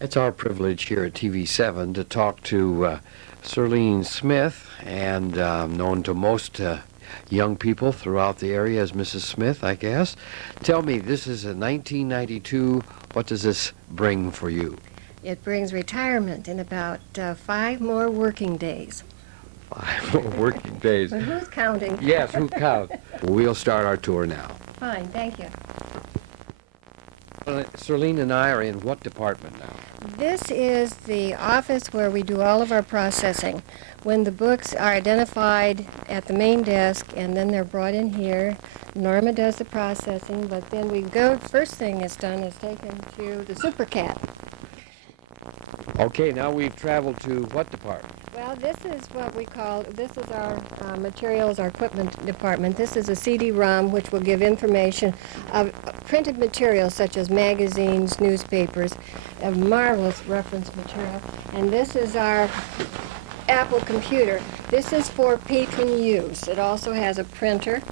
It's our privilege here at TV7 to talk to Sirlene Smith, and known to most young people throughout the area as Mrs. Smith, I guess. Tell me, this is a 1992. What does this bring for you? It brings retirement in about 5 more working days. 5 more working days. But who's counting? Yes, who counts? We'll start our tour now. Fine, thank you. Sirlene and I are in what department now? This is the office where we do all of our processing. When the books are identified at the main desk and then they're brought in here, Norma does the processing, but then we go, first thing that's done is taken to the SuperCat. Okay, now we've traveled to what department? Well, this is what we call, this is our materials, our equipment department. This is a CD-ROM which will give information of printed materials such as magazines, newspapers, a marvelous reference material. And this is our Apple computer. This is for patron use. It also has a printer.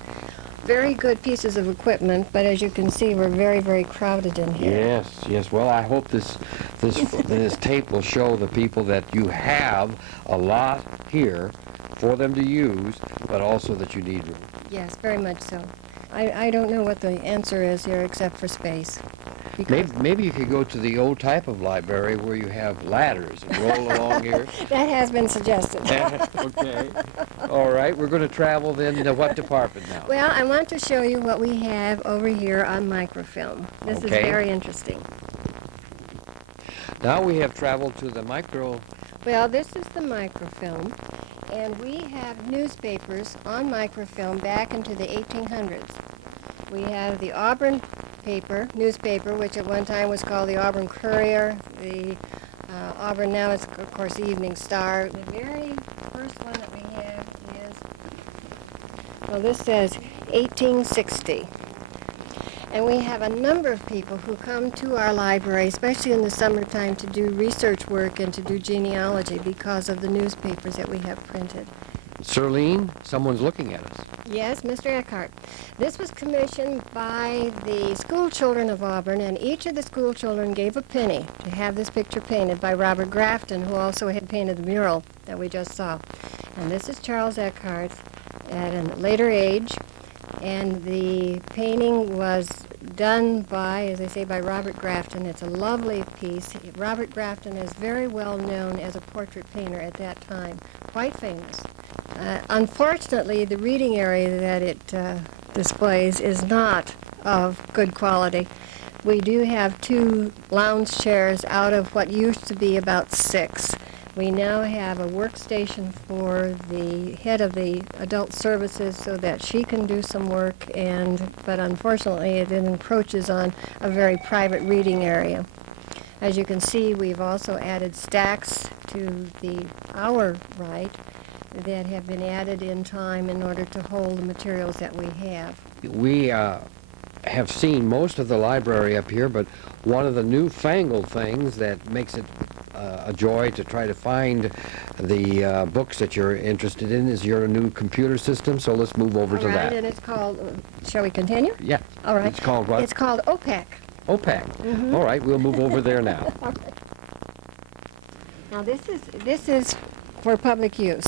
Very good pieces of equipment, but as you can see, we're very, very crowded in here. Yes, yes. Well, I hope this tape will show the people that you have a lot here for them to use, but also that you need room. Yes, very much so. I don't know what the answer is here except for space. Maybe you could go to the old type of library where you have ladders and roll along here. That has been suggested. Okay. All right. We're going to travel then to what department now? Well, I want to show you what we have over here on microfilm. This is very interesting. Now we have traveled to the micro... Well, this is the microfilm, and we have newspapers on microfilm back into the 1800s. We have the Auburn newspaper, which at one time was called the Auburn Courier. The Auburn now is, of course, the Evening Star. The very first one that we have is, well, this says 1860. And we have a number of people who come to our library, especially in the summertime, to do research work and to do genealogy because of the newspapers that we have printed. Sirlene, someone's looking at us. Yes, Mr. Eckhart. This was commissioned by the school children of Auburn, and each of the school children gave a penny to have this picture painted by Robert Grafton, who also had painted the mural that we just saw. And this is Charles Eckhart at a later age, and the painting was done by, as I say, by Robert Grafton. It's a lovely piece. Robert Grafton is very well known as a portrait painter at that time, quite famous. Unfortunately, the reading area that it displays is not of good quality. We do have 2 lounge chairs out of what used to be about 6. We now have a workstation for the head of the adult services so that she can do some work, but unfortunately it encroaches on a very private reading area. As you can see, we've also added stacks to our right that have been added in time in order to hold the materials that we have. We have seen most of the library up here, but one of the newfangled things that makes it a joy to try to find the books that you're interested in is your new computer system, so let's move over to that. All right, and it's called, shall we continue? Yeah. All right. It's called what? It's called OPEC. OPEC. Mm-hmm. All right, we'll move over there now. All right. Now this is for public use.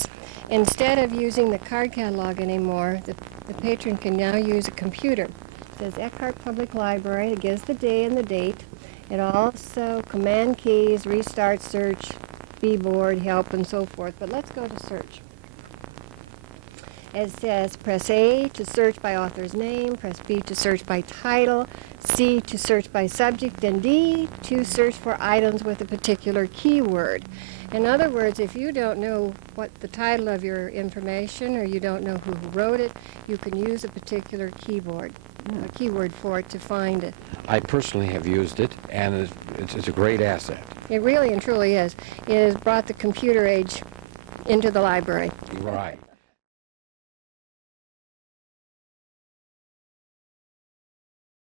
Instead of using the card catalog anymore, the patron can now use a computer. It says Eckhart Public Library. It gives the day and the date. It also command keys, restart, search, keyboard, help, and so forth. But let's go to search. It says press A to search by author's name, press B to search by title, C to search by subject, and D to search for items with a particular keyword. In other words, if you don't know what the title of your information or you don't know who wrote it, you can use a particular keyword for it to find it. I personally have used it, and it's a great asset. It really and truly is. It has brought the computer age into the library. Right.